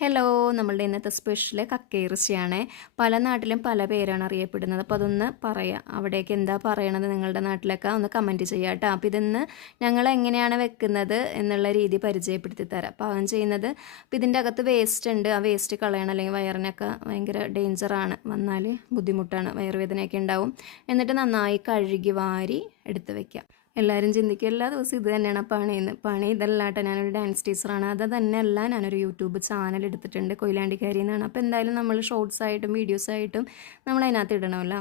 Hello, നമ്മളുടെ ഇന്നത്തെ special കക്കയിറച്ചിയാണ്. പല നാട്ടിലും പല പേരാണ് അറിയപ്പെടുന്നത്. അപ്പോൾ അതൊന്ന് പറയാം. അവിടേക്ക് എന്താ പറയണത് നിങ്ങളുടെ നാട്ടിലൊക്കെ ഒന്ന് കമൻറ്റ് ചെയ്യാം കേട്ടോ. അപ്പോൾ ഇതൊന്ന് ഞങ്ങൾ എങ്ങനെയാണ് വെക്കുന്നത് എന്നുള്ള രീതി പരിചയപ്പെടുത്തി തരാം. പാകം ചെയ്യുന്നത്, അപ്പോൾ ഇതിൻ്റെ അകത്ത് വേസ്റ്റ് ഉണ്ട്. ആ വേസ്റ്റ് കളയണം, അല്ലെങ്കിൽ വയറിനൊക്കെ ഭയങ്കര ഡേഞ്ചറാണ്. വന്നാൽ ബുദ്ധിമുട്ടാണ്, വയറുവേദനയൊക്കെ ഉണ്ടാവും. എന്നിട്ട് നന്നായി കഴുകി വാരി എടുത്ത് വയ്ക്കാം. എല്ലാവരും ചിന്തിക്കും എല്ലാ ദിവസവും ഇത് തന്നെയാണ് പണി ഇതല്ല കേട്ടോ. ഞാനൊരു ഡാൻസ് ടീച്ചറാണ്. അത് തന്നെയല്ല, ഞാനൊരു യൂട്യൂബ് ചാനൽ എടുത്തിട്ടുണ്ട്, കൊയിലാണ്ടിക്കാരി എന്നാണ്. അപ്പോൾ എന്തായാലും നമ്മൾ ഷോർട്സ് ആയിട്ടും വീഡിയോസ് ആയിട്ടും നമ്മൾ അതിനകത്ത് ഇടണമല്ലോ.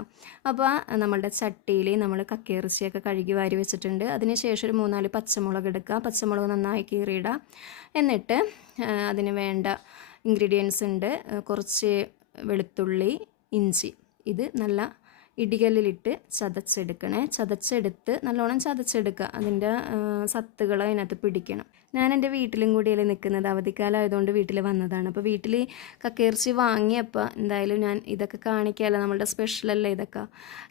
അപ്പോൾ നമ്മളുടെ ചട്ടിയിൽ നമ്മൾ കക്കയിറച്ചിയൊക്കെ കഴുകി വാരി വെച്ചിട്ടുണ്ട്. അതിന് ശേഷം ഒരു 3-4 പച്ചമുളക് എടുക്കുക. പച്ചമുളക് നന്നായി കീറിയിടുക. എന്നിട്ട് അതിന് വേണ്ട ഇൻഗ്രീഡിയൻസ് ഉണ്ട്. കുറച്ച് വെളുത്തുള്ളി, ഇഞ്ചി. ഇത് നല്ല ഇടികല്ലിലിട്ട് ചതച്ചെടുത്ത് നല്ലോണം ചതച്ചെടുക്കുക. അതിൻ്റെ സത്തുകൾ അതിനകത്ത് പിടിക്കണം. ഞാൻ എൻ്റെ വീട്ടിലും കൂടിയല്ലേ നിൽക്കുന്നത്. അവധിക്കാലം ആയതുകൊണ്ട് വീട്ടിൽ വന്നതാണ്. അപ്പോൾ വീട്ടിൽ കക്കയിറച്ചി വാങ്ങിയപ്പോൾ എന്തായാലും ഞാൻ ഇതൊക്കെ കാണിക്കാമല്ലോ. നമ്മളുടെ സ്പെഷ്യലല്ലേ ഇതൊക്കെ.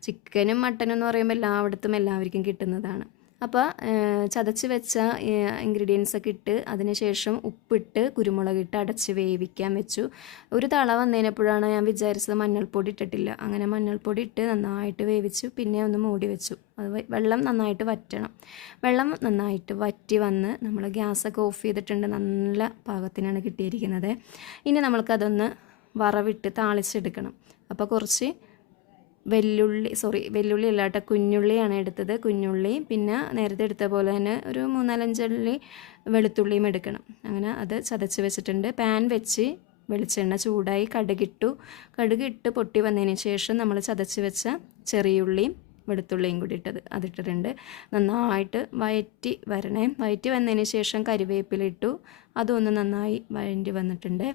ചിക്കനും മട്ടനും എന്ന് പറയുമ്പോൾ എല്ലാവർക്കും കിട്ടുന്നതാണ്. അപ്പോൾ ചതച്ച് വെച്ച ഇൻഗ്രീഡിയൻസൊക്കെ ഇട്ട് അതിന് ശേഷം ഉപ്പിട്ട് കുരുമുളകിട്ട് അടച്ച് വേവിക്കാൻ വെച്ചു. ഒരു തള വന്നതിനപ്പോഴാണ് ഞാൻ വിചാരിച്ചത് മഞ്ഞൾപ്പൊടി ഇട്ടിട്ടില്ല. അങ്ങനെ മഞ്ഞൾപ്പൊടി ഇട്ട് നന്നായിട്ട് വേവിച്ചു. പിന്നെ ഒന്ന് മൂടി വെച്ചു. അത് വെള്ളം നന്നായിട്ട് വറ്റണം. വെള്ളം നന്നായിട്ട് വറ്റി വന്ന് നമ്മൾ ഗ്യാസൊക്കെ ഓഫ് ചെയ്തിട്ടുണ്ട്. നല്ല പാകത്തിനാണ് കിട്ടിയിരിക്കുന്നത്. ഇനി നമ്മൾക്കതൊന്ന് വറവിട്ട് താളിച്ചെടുക്കണം. അപ്പോൾ കുറച്ച് വെല്ലുള്ളി അല്ല കേട്ടോ, കുഞ്ഞുള്ളിയാണ് എടുത്തത്. കുഞ്ഞുള്ളി, പിന്നെ നേരത്തെ എടുത്ത പോലെ തന്നെ ഒരു 3-4 അല്ലി വെളുത്തുള്ളിയും എടുക്കണം. അങ്ങനെ അത് ചതച്ച് വെച്ചിട്ടുണ്ട്. പാൻ വെച്ച് വെളിച്ചെണ്ണ ചൂടായി കടുകിട്ട് പൊട്ടി വന്നതിന് ശേഷം നമ്മൾ ചതച്ച് വെച്ച ചെറിയുള്ളിയും വെളുത്തുള്ളിയും കൂടി അതിട്ടിട്ടുണ്ട്. നന്നായിട്ട് വയറ്റി വന്നതിന് ശേഷം കരിവേപ്പിലിട്ടു. അതൊന്ന് നന്നായി വഴണ്ടി വന്നിട്ടുണ്ട്.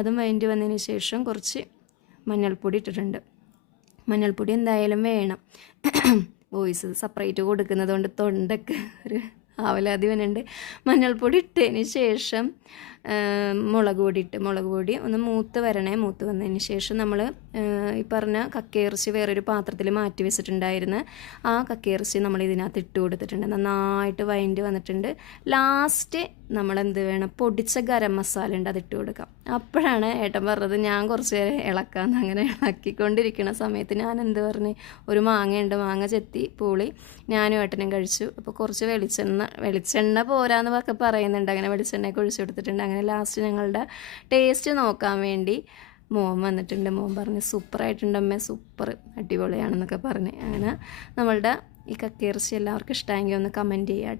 അതും വഴണ്ടി വന്നതിന് ശേഷം കുറച്ച് മഞ്ഞൾപ്പൊടി ഇട്ടിട്ടുണ്ട്. മഞ്ഞൾപ്പൊടി എന്തായാലും വേണം. വോയിസ് സെപ്പറേറ്റ് കൊടുക്കുന്നത് കൊണ്ട് തൊണ്ടൊക്കെ ഒരു ആവലാതി വന്നുണ്ട്. മഞ്ഞൾപ്പൊടി ഇട്ടതിന് ശേഷം മുളക് പൊടി ഒന്ന് മൂത്ത് വന്നതിന് ശേഷം നമ്മൾ ഈ പറഞ്ഞ കക്കയിറച്ചി വേറൊരു പാത്രത്തിൽ മാറ്റി വെച്ചിട്ടുണ്ടായിരുന്നു. ആ കക്കയിറച്ചി നമ്മൾ ഇതിനകത്ത് ഇട്ട് കൊടുത്തിട്ടുണ്ട്. നന്നായിട്ട് വഴണ്ടി വന്നിട്ടുണ്ട്. ലാസ്റ്റ് നമ്മളെന്ത് വേണം, പൊടിച്ച ഗരം മസാല ഉണ്ട്, അതിട്ട് കൊടുക്കാം. അപ്പോഴാണ് ഏട്ടൻ പറഞ്ഞത് ഞാൻ കുറച്ച് നേരം ഇളക്കാമെന്ന്. അങ്ങനെ ഇളക്കിക്കൊണ്ടിരിക്കുന്ന സമയത്ത് ഞാൻ എന്ത് പറഞ്ഞ്, ഒരു മാങ്ങയുണ്ട്, മാങ്ങ ചെത്തി പൂളി ഞാനും ഏട്ടനും കഴിച്ചു. അപ്പോൾ കുറച്ച് വെളിച്ചെണ്ണ പോരാന്നൊക്കെ പറയുന്നുണ്ട്. അങ്ങനെ വെളിച്ചെണ്ണയൊക്കെ ഒഴിച്ചു കൊടുത്തിട്ടുണ്ട്. അങ്ങനെ ലാസ്റ്റ് ഞങ്ങളുടെ ടേസ്റ്റ് നോക്കാൻ വേണ്ടി മോൻ വന്നിട്ടുണ്ട്. മോൻ പറഞ്ഞ് സൂപ്പറായിട്ടുണ്ട് അമ്മേ, സൂപ്പർ അടിപൊളിയാണെന്നൊക്കെ പറഞ്ഞ്. അങ്ങനെ നമ്മളുടെ ഈ കക്കയിറച്ചി എല്ലാവർക്കും ഇഷ്ടമായെങ്കിൽ ഒന്ന് കമൻറ്റ് ചെയ്യാം.